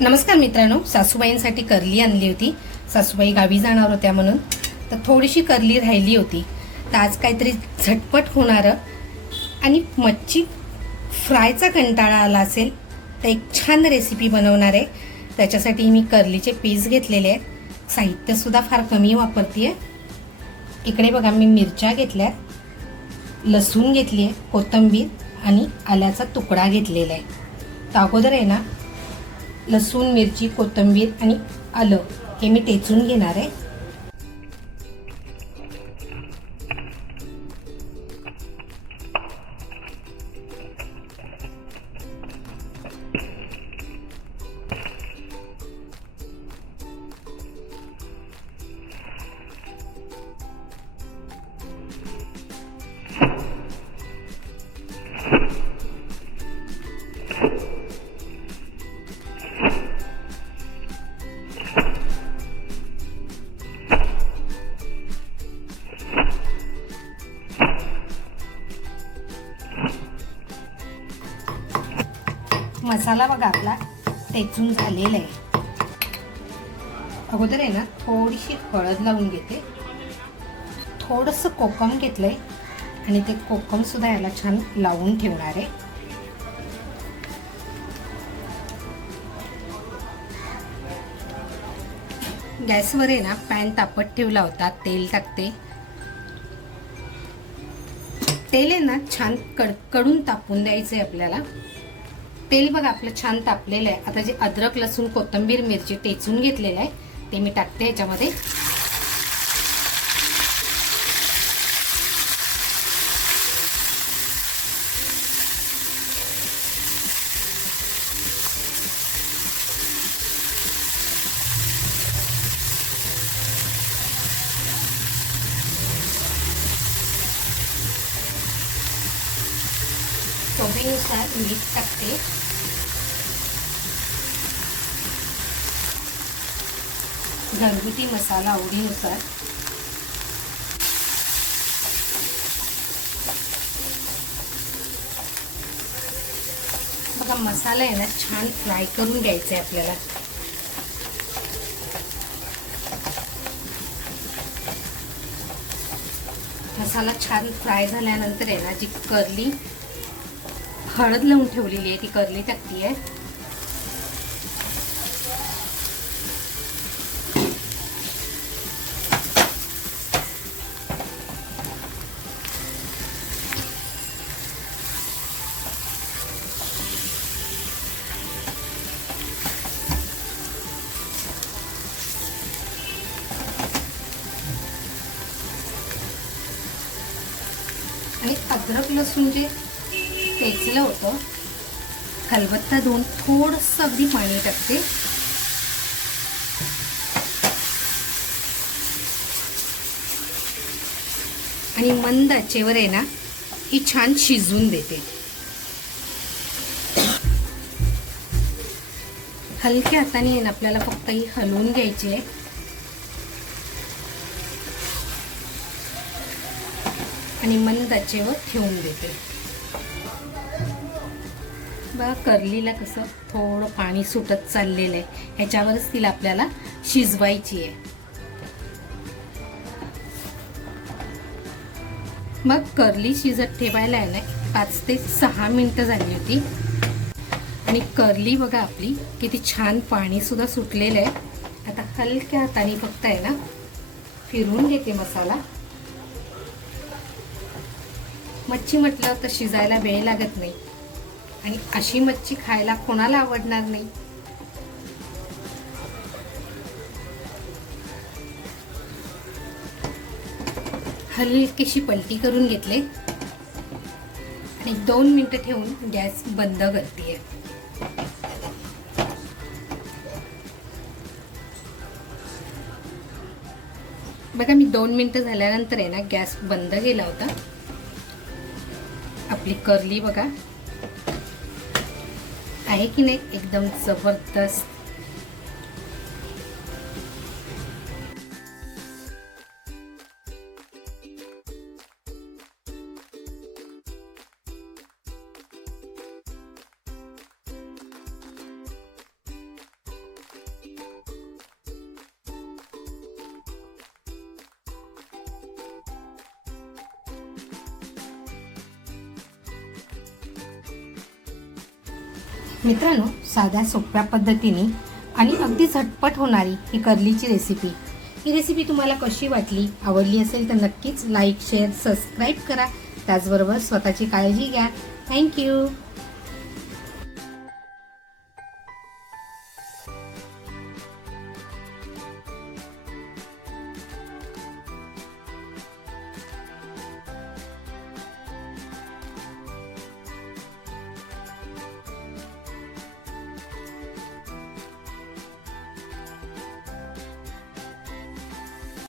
नमस्कार मित्रांनो, सासूबाईंसाठी करली आणली होती. सासूबाई गावी जाणार होत्या म्हणून तर थोडीशी करली राहिली होती. तर आज काहीतरी झटपट होणारं आणि मच्छी फ्रायचा कंटाळा आला असेल तर एक छान रेसिपी बनवणार आहे. त्याच्यासाठी मी करलीचे पीस घेतलेले आहेत. साहित्यसुद्धा फार कमी वापरते. इकडे बघा, मी मिरच्या घेतल्या, लसूण घेतली आहे, कोथिंबीर आणि आल्याचा तुकडा घेतलेला आहे. तर अगोदर आहे ना, लसूण, मिरची, कोथिंबीर आणि आलं हे मी टेचून घेणार आहे. मसाला बघा आपला टेचून झालेला आहे. अगोदर आहे ना, थोडीशी हळद लावून घेते. थोडंसं कोकम घेतलंय आणि ते कोकम सुद्धा याला छान लावून ठेवणार आहे. गॅसवर आहे ना, पॅन तापत ठेवला होता. तेल टाकते. तेल आहे ना, छान कडकडून तापून द्यायचंय आपल्याला. तेल बघा आपलं छान तापलेलं आहे. आता जे अद्रक, लसूण, कोथिंबीर, मिरची टेचून घेतलेलं आहे ते मी टाकते याच्यामध्ये. चवीनुसार मीठ टाकते. घरगुती मसाला आवडीनुसार. बघा, मसाला आहे ना, छान फ्राय करून घ्यायचा आहे आपल्याला. मसाला छान फ्राय झाल्यानंतर आहे ना, जी करली हळद लावून ठेवलेली आहे ती करली टाकते आहे. आणि अद्रक लसूण जे टेचलं होतं खलबत्ता धुवून थोडंसं अगदी पाणी टाकते. आणि मंद आचेवर आहे ना, ही छान शिजवून देते. हलक्या हाताने आहे ना, आपल्याला फक्त ही हलवून घ्यायची आहे. आणि मंद आचेवर ठेवून देते. बघा, करलीला कसं थोडं पाणी सुटत चाललेलं आहे. ह्याच्यावरच तिला आपल्याला शिजवायची आहे. मग करली शिजत ठेवायला आहे ना, 5 ते 6 मिनिटं झाली होती. आणि करली बघा आपली किती छान पाणी सुद्धा सुटलेलं आहे. आता हलक्या हाताने फक्त आहे ना, फिरवून घेते मसाला. मच्छी म्हटलं तर शिजायला वेळ लागत नाही आणि अशी मच्छी खायला कोणाला आवडणार नाही. हलकीशी पलटी करून घेतले आणि 2 मिनिटं ठेवून गॅस बंद करते. बघा, मी 2 मिनिटं झाल्यानंतर आहे ना, गॅस बंद केला होता. आपली करली बघा आहे की नाही, एकदम जबरदस्त. मित्रांनो, साध्या सोप्या पद्धतीने आणि अगदी झटपट होणारी ही कर्लीची रेसिपी. ही रेसिपी तुम्हाला कशी वाटली, आवडली असेल तर नक्कीच लाईक, शेअर, सबस्क्राईब करा. त्याचबरोबर स्वतःची काळजी घ्या. थँक्यू.